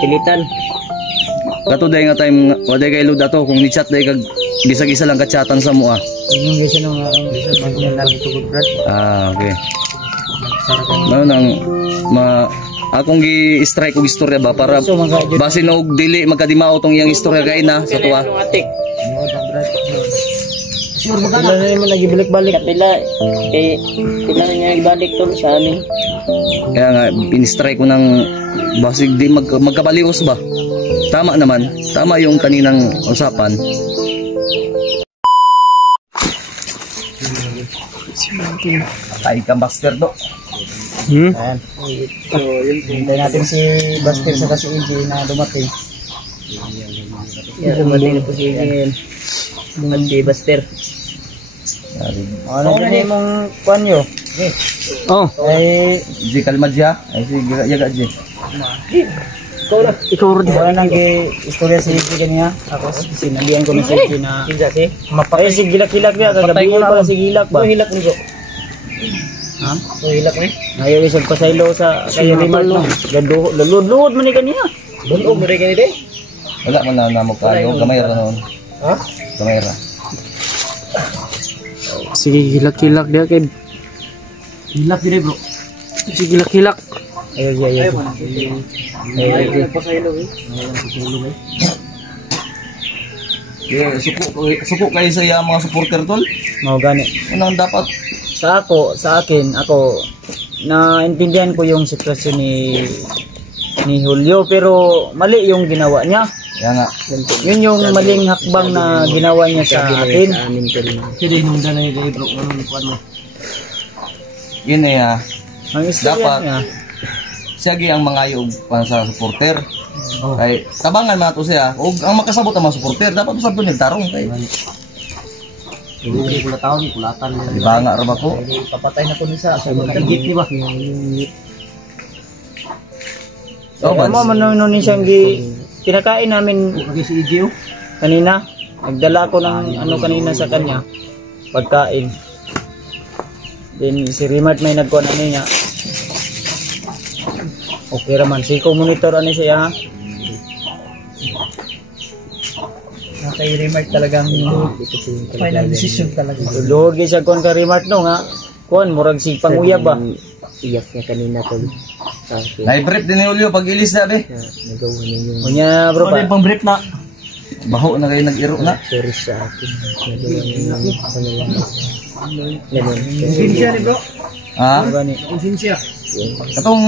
Pilitan. Kato day nga time waday kay load ato kung ni-chat day kag gisag-isa lang ka-chatan sa mo ah. Yung guys ano nga ang tugod brad. Okay. Mao nang akong gi-strike og istorya ba para base na og dili magkadimao tong iyang istorya kay na sa tuwa. Sure mo ka na naman nagibalik-balik pila kay pila niya ibalik tol sa amin. Kaya nga in-strike ko ng basig di magkabaliwas ba. Tama naman. Tama yung kaninang usapan. Ay ka Buster do. Ayan. So, hintay natin si Buster sa si AJ na dumating. Dumating na po si AJ. Dumating si Buster. Ano na mong panyo? Oh. Ay, Di kalmad siya. Ay si yaga J. Ikaw rin. Wala nang istorya si AJ kanina. Ako sinabihan ko na si AJ na mapakay si Gilak-Gilak niya. Kagabi ko pala si Gilak ba? Hilak nito. Ha? Hilak ni? Ayaw isang pasaylo sa kay Rimar no. Lulud man ni kanina. Lulud mo rin kanina. Wala man na namo kayo. Gamay ra noon. Ha? Gamay ra. Sige hilak-hilak dia kay. Hilak dire bro. Sige hilak-hilak. Ayaw. Ayaw pasaylo eh. Yeah, suko kayo sa mga supporter tol. Mao gani. Unang dapat Sa akin, naintindihan ko yung sitwasyon ni Julio pero mali yung ginawa niya. yan nga. Yun yung maling hakbang na ginawa niya sa akin. Kasi nung danay kay bro, anong kuan mo? Yun ay Ang istorya dapat niya. siya ang mangayog pa sa supporter. Oh. Kay tabangan man to siya. Ug ang makasabot ang mga supporter dapat usab to nagtarong kay. Hindi pula taon, kulatan. Di ba nga ra ba ko? Papatay na ko ni sa Tagit di ba? Oh, Ano mo ni siyang kinakain namin Kagi si Igio. kanina. Nagdala ko ng ano kanina sa kanya. Pagkain. Then si Rimart may nagkuhan ano niya. Okay raman. Siko monitor ano siya ha. Kay Rimart talagang final decision talaga. Lord kay siya kuhan ka Rimart no nga. Kuhan murag si panguyab ba. Iyak niya kanina tol. Na-brief din ni Julio pag ilis na be. Nagawa niya yung... Kunya bro Ano ba? yung pang brief na? Baho na kayo nag-iro na. Sorry sa akin. Nagawa niya yung... Ganun. Konsensya ni bro. Ha? Gani. Konsensya. Katong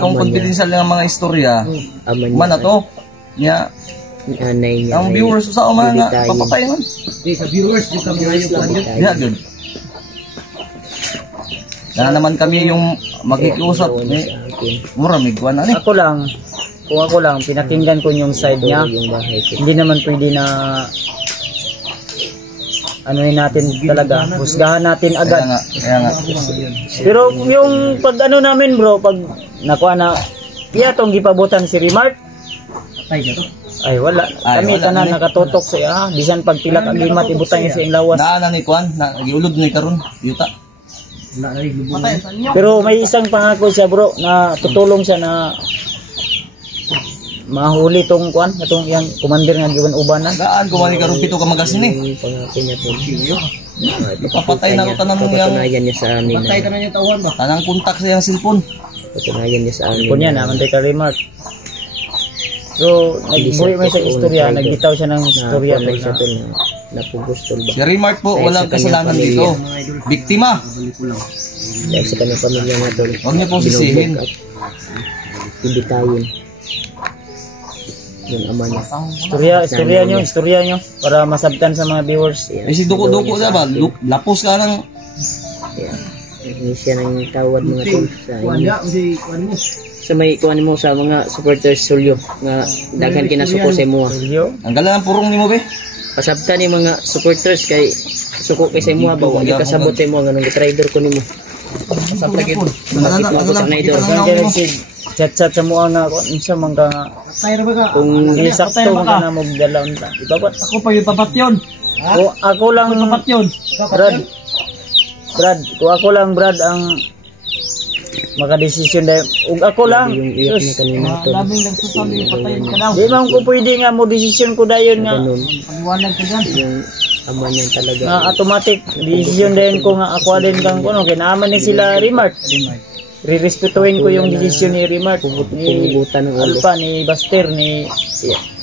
confidential nga mga istorya. Man na to. Nya Anay niya. ang viewers sa uma nga papatay man. Di sa viewers, di ka mga yung kuan yun. Diha gyud. Na naman kami yung makikiusap ni mura mig kuan ani. Ako lang, kung ako lang, pinakinggan ko yung side niya. Hindi naman pwede na anuhin natin talaga, husgahan natin agad. Kaya nga. Pero yung pag ano namin bro, pag nakuha na, iya tong gipabutan si Rimart, Patay ka to. ay wala. Ay, Kami wala, tanan ano? nakatutok sa iya. Bisan pag pilak ang limat, ibutang niya sa iyong lawas. Naana ni kuan, giulod ni karon yuta. Wala na rin lubong. Patay sa inyo. Pero may isang pangako siya bro, na tutulong siya na mahuli tong kuan, itong yang commander nga giwan ubanan. Daan ko man karon pito ka magasin ni. Pangako niya to. Papatay na ko tanan yang niya sa amin. Patay ka na yung tauhan ba? tanang kontak sa yang cellphone. Patunayan niya sa amin. Kunya naman tayo ka Rimart. So, nagbuhi mo sa istorya, nagbitaw siya ng istorya na napugustol ba? Si Rimart po walang kasalanan dito. Biktima. Dahil sa kanyang pamilya nga tol. Huwag niyo pong sisihin. Ibitayin. Yung ama niya. Istorya nyo. Para masabtan sa mga viewers. May si duko-duko na ba? Lapos ka ng Hindi siya nang tawad mga tol. Kuan ya, kasi kuan mo. So may kuhan mo sa mga supporters Julio nga daghan kinasuko sa imo. ang galang purong nimo be. Pasabtan ni mga supporters kay suko kay sa imo ba wa gyud kasabot sa imo nganong gitrader ko nimo. Pasabtan gid. Chat sa mo na ko unsa man ka Patay na ba ka? kung isakto man ka na mo dala unta. Ibabat Ako pa yung tapat yun. ko ako lang Tapat yun. Brad. Ko ako lang Brad ang makadesisyon dahil ug ako lang. Sus, Daming nagsasabi patayin ka daw. di man ko pwede nga mo desisyon ko dayon nga Paliwanag ka dyan. Ama niyan talaga. nga automatic desisyon dayon ko nga ako din kang kuno kinaaman ni sila Remart. Rirespetuhin ko yung desisyon ni Remart, ni Pumugutan ng ulo. Alpha, ni Buster, ni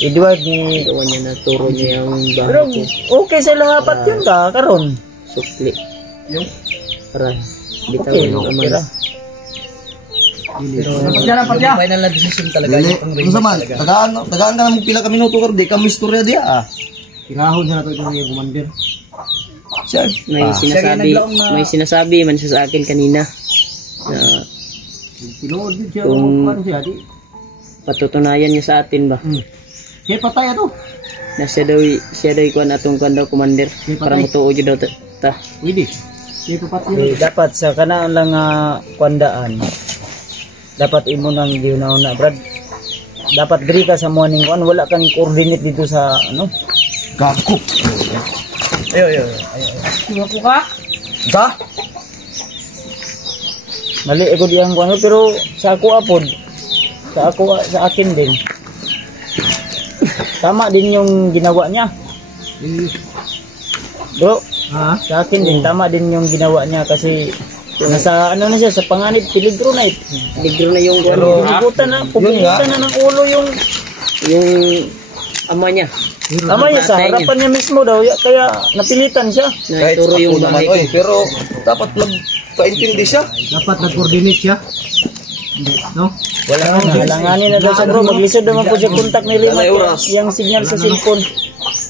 Edward, ni Doon niya naturo niya yung pero bahay ko. okay sa lahat yun ka karon. Sukli. Yung? Para Okay, bitawin ng ama. okay ra. Dapat yan. Final na decision talaga. Dili. Kung sa man, tagaan ka na mo pila ka minuto kar di ka mo istorya dia ah. Kirahon siya na ito yung commander. Siya. May sinasabi man siya sa akin kanina na Tinood din siya. Kung- Paano siya? Di? patutunayan niya sa atin ba Siya patay ato. na siya daw kuan atong kuan daw commander para mutuo jud daw ta. Pwede. Siya papatay. Dapat sa kanaan lang kwandaan. Dapat imo nang giuna-una, Brad. Dapat diri ka sa morning kuan wala kang coordinate dito sa ano. Gagko. Siya ko ka? Sa? Mali ko diyang kuan pero sa ako apod. Sa akin din. Tama din yung ginawa niya. Bro, Ha? sa akin din tama din yung ginawa niya kasi nasa ano na siya sa panganib peligro na Ligro na yung kuan pupugutan na ng ulo yung yung ama niya tama niya sa harapan niya mismo daw kaya napilitan siya. na ituro yung naman, bahay ko. oy, pero dapat magpaintindi siya. Dapat nag-coordinate siya. No? Wala nga, halanganin na daw siya bro. Maglisod naman po siya kontak ni Rima. Anay oras? Yung signal sa cellphone.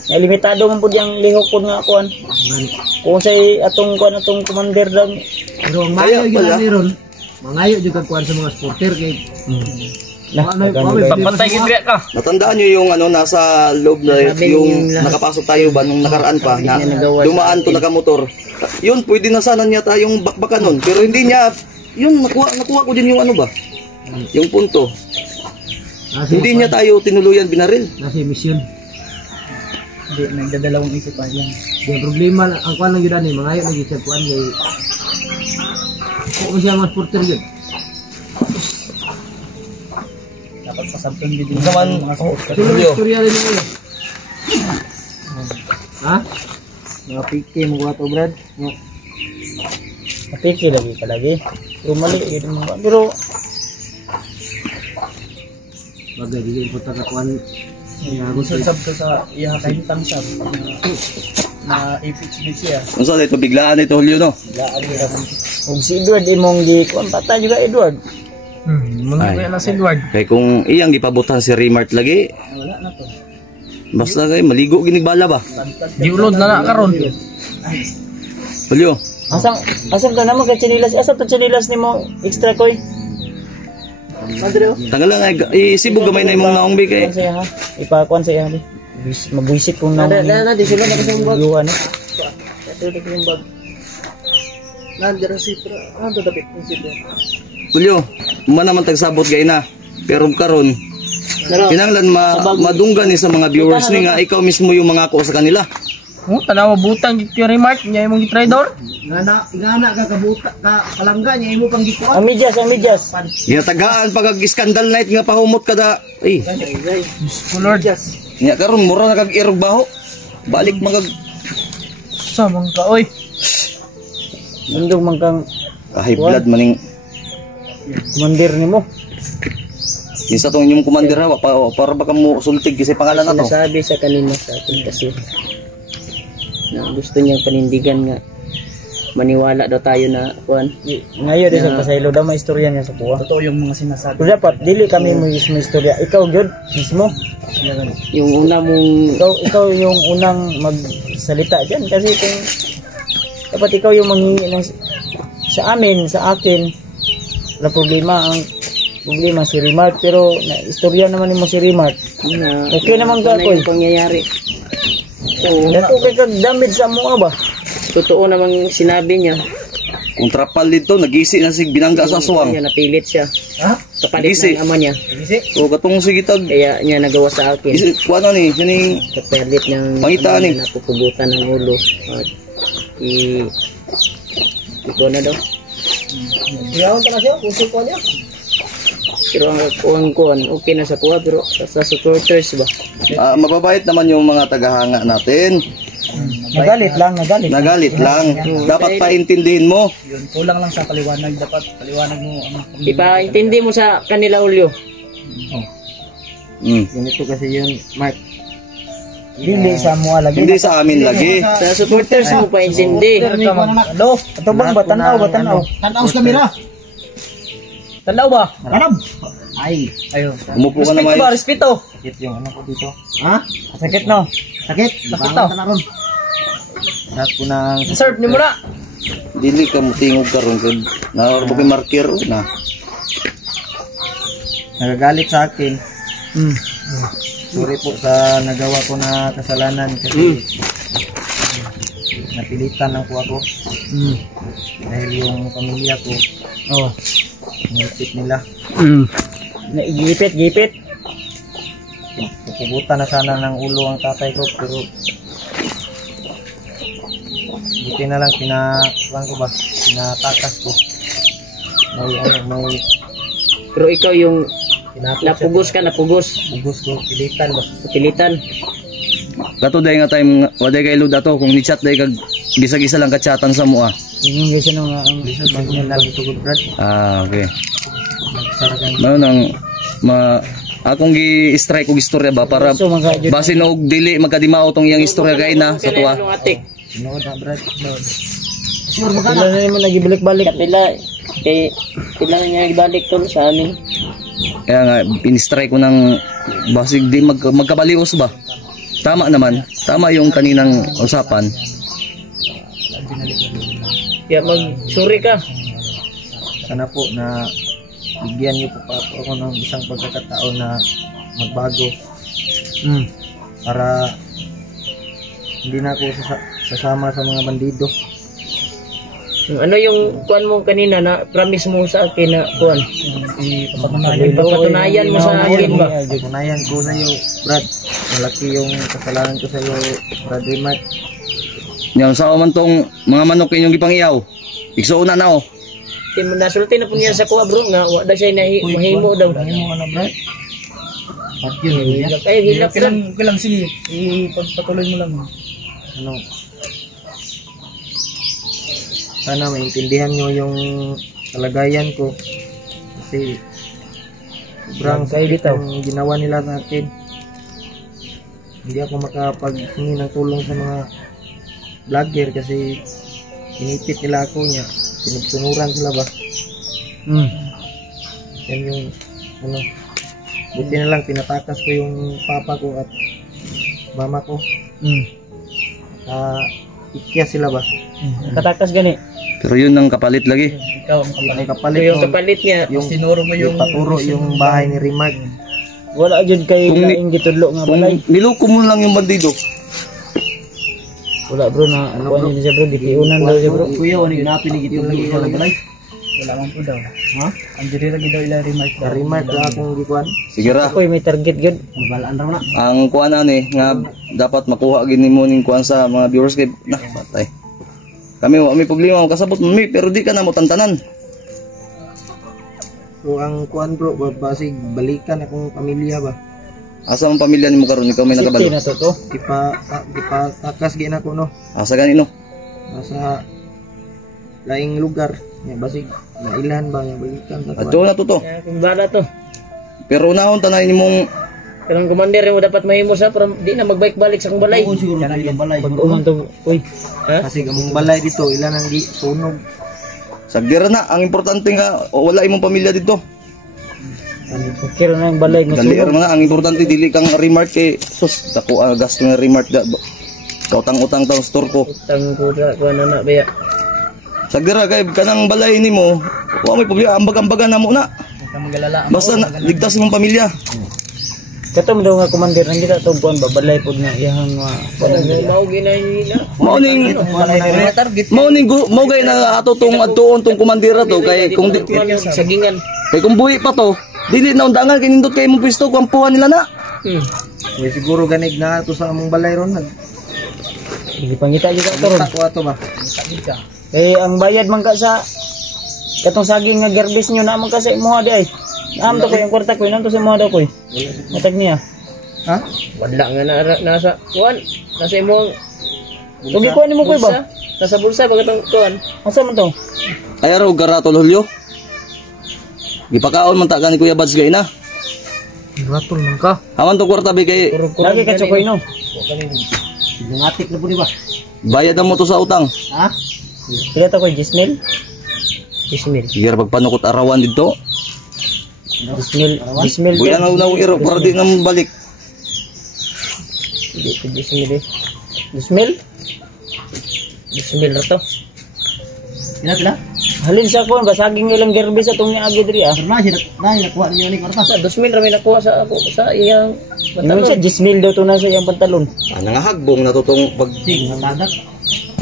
Limitado man po diyang lihok po nga kuan. Kung sa'y atong kuan atong commander daw. Pero ang Kaya mayo pala. yun meron. Mangayo yung kagkuhan sa mga supporter kay Papantay ka. Natandaan nyo yung ano nasa loob na Sabi yung yung lahat. nakapasok tayo ba nung nakaraan pa na Hindi niya nagawa dumaan sa to nakamotor. Yun pwede na sana niya tayong bakbakan nun pero hindi niya yun nakuha ko din yung ano ba yung punto. Hindi niya tayo tinuluyan binaril. Nasa mission. Hindi, nagdadalawang isip pa yan. Yung problema, ang kuhan lang yun mangayo lagi siya kuhan kay kung siya mga supporter yun. Dapat pasamping din Saman Sino yung istorya rin nyo? Ha? mga piki mo ba to Brad? Piki lagi palagi. Pero mali, yun mo ba? Pero Bagay, di yung punta ka kuhan. sab ka sa iya kahintang sab na ipit siya. Unsa dito biglaan ito Julio no? Laan nila man. Kung si Edward imong di kuan patay juga Edward. Ay. na si Edward. Kay kung iyang gipabutan si Remart lagi Wala na to. basta kay maligo ginigbala ba? Giulod na karon. Julio, Asam ka naman ka chinilas. Asa to chinilas nimo extra koy? Andreo. tanggal lang ay isibog gamay na imong naong kay Kuan sa iya ha. Ipakuan sa iya ha. Mabuisit kung naman. na di sila na kasi yung bag. Luan. Ito yung bag. Nandiyan si ano to dapat si Julio, man naman tagsabot gay na. Pero karon kinahanglan madunggan ni sa mga viewers ni nga ikaw mismo yung mangako sa kanila. Tanawa butang gito remark niya imong gitrador. Ingana ka kabuta ka palangga niya imo pang gikuan. Ang medyas. Ginatagaan pag scandal night nga pahumot kada ay Lord. nya karon mura na kag irog baho. Balik magag Samang ka oy. Nandong man kang high blood maning commander nimo. isa tong inyong commander ha para baka mo sultig kasi pangalan na to. Sinasabi sa kanina sa akin kasi na gusto niyang panindigan nga maniwala daw tayo na kuan. Ngayon din sa pasaylo daw may istorya niya sa kuha. Totoo yung mga sinasabi. Pero dapat dili kami mo mismo istorya. Ikaw gyud mismo. Yung una mong Ikaw yung unang magsalita diyan kasi kung dapat ikaw yung manghingi ng sa amin, sa akin. Wala problema ang problema si Remart pero na istorya naman mo si Remart. na Okay naman ka, ano Koy. yung pangyayari. Oo, Dato kay kag damage sa mo ba? totoo namang sinabi niya. Kung trapal dito nagisi na sig binangga sa aswang. Niya napilit siya. Ha? Kapalit Gisi. ng ama niya. O katong sige tag Kaya niya nagawa sa akin. kuano ni sini Kapalit niyang Pangitaan eh. napupugutan ng ulo. At ito na daw. Iyawon ta na siya, kung ko niya. Pero ang kuan okay na sa kuha pero sa supporters ba. Mababait naman yung mga tagahanga natin. Nagalit lang. Nagalit lang. Dapat paintindihin mo. Yun, kulang lang sa paliwanag. Dapat paliwanag mo ang Ipaintindi mo sa kanila Ulyo. Ganito kasi yun, Mark. Hindi sa mo lagi. Hindi sa amin lagi. Sa supporters mo paintindi. Hello, ito bang batanaw? Tanaw sa kamera. Tanaw ba? Kanab. Ay. Ayun. Umupo ka Respeto naman. ba? Respeto. Sakit yung ano ko dito. Ha? Sakit no? Sakit. Sakit Bangon to. ka na ron. Lahat ko na. Serve ni mo na. Dili ka mo tingog karon kag naarbo kay marker na. Nagagalit sa akin. Sorry po sa nagawa ko na kasalanan kasi napilitan lang po ako. Dahil yung pamilya ko, Oh. nilipit nila. Gipit. Pupugutan na sana ng ulo ang tatay ko pero buti na lang pinatakas ko. May Pero ikaw yung napugos ka, napugos. bugos ko, pilitan ba? Pilitan. Kato day nga time waday kay load ato kung ni-chat day kag gisa-gisa lang ka-chatan sa mo ah. Yung guys ano nga ang Lisod man niya lang ito good brad. Okay. Nagsaragan. Mao nang akong gi-strike og istorya ba para so mga basin og dili magkadimao tong iyang istorya kay na sa tuwa. Anong atik? Sinood na brad. sure magkano na naman nagibalik-balik. Kapila. Kay pila na niya ibalik to sa amin. Kaya nga in-strike ko ng basig di magkabalios ba. Tama naman. Tama yung kaninang usapan. Kaya mag-sorry ka. Sana po na bigyan niyo po ako ng isang pagkakataon na magbago para hindi na ako sasama sa mga bandido. Ano yung kuan mo kanina na promise mo sa akin na kuan? Ipapatunayan mo sa akin ba? Patunayan ko sa iyo, Brad. Malaki yung kasalanan ko sa iyo, Brad Rimac. Yang sa man tong mga manok inyong gipangiyaw. Igsuon na oh. Nasulti na po niya sa kuha bro nga wala siya mahimo daw. Mahimo ano, Brad? Pagyo niya. Ay hilap lang. Lang sige. Ipagpatuloy mo lang. Ano? Sana maintindihan nyo yung kalagayan ko kasi sobrang sakit ang ginawa nila sa akin. Hindi ako makapaghingi ng tulong sa mga vlogger kasi pinipit nila ako niya. Sinugsunuran sila ba? Yan yung ano, buti na lang pinatakas ko yung papa ko at mama ko. Ikya sila ba? Katakas gani. Pero yun ang kapalit lagi. Ikaw ang Ang kapalit. kapalit Yung nun, kapalit niya. yung Sinuro mo yung paturo yung bahay ni Rimac. wala jud kay Kung ni- laing gitudlo nga Kung balay. niluko mo lang yung bandido. Wala bro na ano niya siya bro, gipiunan daw siya bro. Kuya, ano yung napinig ito lagi ikaw na balay? Wala man po daw. Ha? Ang diri lagi daw ila remark daw. Rimac na akong gikuan. Sige ra. Ako may target gud. Mabalaan raw na. Ang kuan ani nga dapat makuha gini mo ning kuan sa mga viewers kay patay. Kami wa may problema mo kasabot mo pero di ka na mo tantanan. So ang kuan bro, basig balikan akong pamilya ba? Asa ang pamilya nimo karon ikaw may Safety nakabalo? na to. Ipa takas gin ako no. Asa ganino? Nasa laing lugar. Nga basig nailan ba yung balikan sa Adto na to. Kaya kumbara to. Pero unahon tanay nimong Pero ang commander mo dapat mahimo sa para di na magbalik-balik sa kung balay. Oo, siguro yung balay. Pag uman to, uy. Ha? Kasi among balay dito, ilan ang sunog. sagdira na ang importante nga wala imong pamilya dito. Kira na yung balay nga Gali sunog. nga ang importante dili kang remark kay sus dako gasto nga remark da. Kautang-utang taong store ko. Tang kuda kuan na baya. Sagdira kay kanang balay nimo wa may problema ambag-ambagan namo na. Ka magalala. Basta ligtas imong pamilya. Katom daw nga commander nang kita to buwan ba balay pod nga iyang Mao ginay na. Mao ning mao gay na ato tong adtuon tong komandira to kay kung di, Sagingan. kay kung buhi pa to dili na undangan kay nindot kay imong pisto kung ampuhan nila na. Uy, siguro ganig na ato sa among balay ron. Hindi pangita juga to ron. Nagtak ko ato ba? Eh ang bayad man ka sa katong saging nga garbis nyo naman kasi mo di ay. Naam to ko yung kwarta ko, nanto sa mga daw ko. Matag niya. Ha? Wala nga nasa kuan. Nasa imong Tugi ko mo ko ba? Nasa bulsa bagatong kuan. Asa man to? Ay araw garatol hulyo. Gipakaon man ta gani Kuya Bads gay na. Ratol man ka. Haman to kwarta bi kay Lagi ka chokoy no. Nangatik na po di ba? bayad mo to sa utang. Ha? Kaya to ko Gismil. Sige pagpanukot arawan dito. Gismil. Buya nga unaw iro para di nang balik. Hindi ko Gismil eh. Gismil. Gismil na to. Pila? Halin sa kon ba saging ilang garbis atong niagi diri ah. Perma na nakuha niyo ni kwarta. Sa 2,000 rami nakuha sa ako sa iyang Ingon siya Gismil daw to na sa iyang pantalon. Nangahagbong na totong pag Sig, natadak.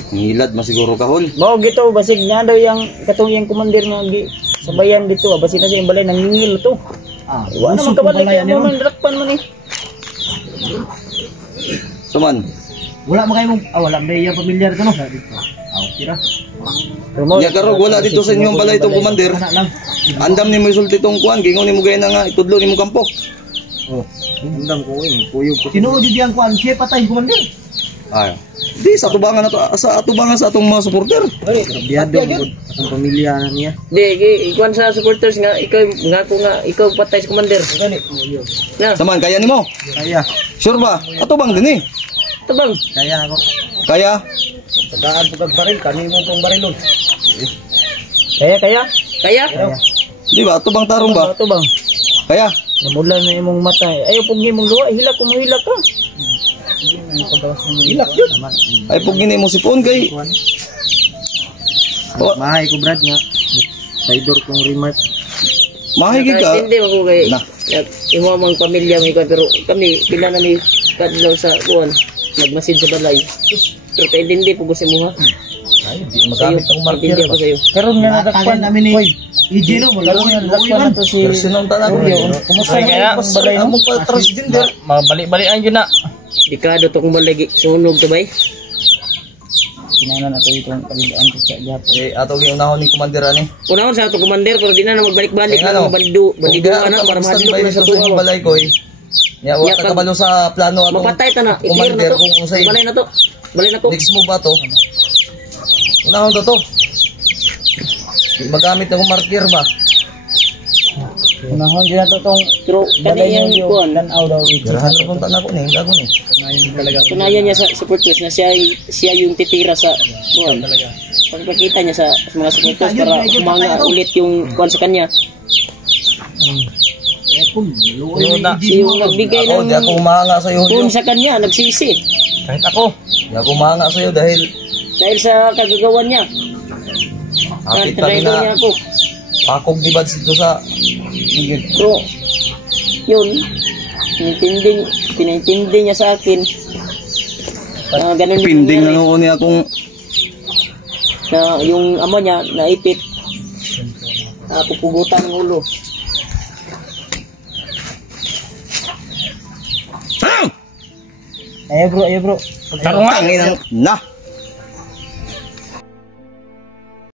ngilad masiguro kahon. Mao gito basig niya daw yang katong iyang komandir nga gi sabayan dito ah. Basig na sa iyang balay nangingil to. Ah, Wa naman kabalik mo man dakpan man eh. Suman. wala mo kayo wala may yung pamilyar ko no. Okay ra. Remote. Ya karog wala dito sa inyong balay itong komander. Ana lang. Andam ni mo isulti tong kuan, gingon nimo gaya na nga itudlo nimo kampo. Oh, undang ko kuyog ko. Tinuod di ang kuan, siya patay kumander. Ay. Di sa tubangan na to, sa atubangan sa atong mga supporter. Biyado ang pamilya na niya. Di ikuan sa supporters nga ikaw ngako nga ikaw patay sa commander. Na, Saman kaya nimo? Kaya, Sure ba? Atubang din eh. tabang. kaya ako. Kaya Tagaan po kag baril, kanimo pong barilon. Kaya Kaya? di ba atubang tarong ba? Bato bang. Kaya Namulan na imong mata. Ayaw pug imong luwa, hilak ko mo hilak ka. hilak yun. Ay pug gini mo sipon kay Oh. Mahay ko Brad nga. Saydor kong remark. mahigig ka. Hindi mo ko kay Na. imo amang pamilya mo ikaw pero kami pila na ni kadlaw sa kuan nagmasid sa balay. Pero kay hindi po gusto mo ha. Ay, di Sayo, pagpindihan ko sa'yo. Karon nga nadakpan namin ni Ijino mo. Karon nga nadakpan na to si Personal ta na ko. Kumusta na ang balay no? Among pa transgender. Mabalik-balikan yun na. Dikado to kung malagi sunog to bay. Kinana na to itong paligaan ko sa Japan. Eh ato giunahon ni komander ani. Unahon sa ato commander pero di na magbalik-balik Eh, ano? ng bandido ana para mahadlok na sa sa tuwa. balay ko eh. Ya wa Ya, ta kabalo sa plano atong Mapatay ta na, i-clear komander na to. kung unsay Balay na to. Balay na to. next move ba to. Unahon to. Di magamit ng marker ba? Unahon din na to tong Pero balay kaniyang niyo kuan, dan aw daw ito. Garahan ro punta na ko ni, gago ni. tunayan niya sa supporters na siya yung titira sa kuan. Pagpakita niya sa mga supporters para umanga ulit yung kuan sa kanya. Yung nagbigay Ako, ng di ako humanga sa iyo. kun sa kanya, nagsisi. Kahit ako. Di ako humanga sa iyo dahil Dahil sa kagagawan niya. hapit pa Traitor niya na ako. pakog di bads dito sa So, yun, pinintindi niya sa akin. Ganun din pinding na nangyari. noon niya akong Na yung amo niya, naipit. Pupugutan ng ulo. Ayo bro. tarungan na.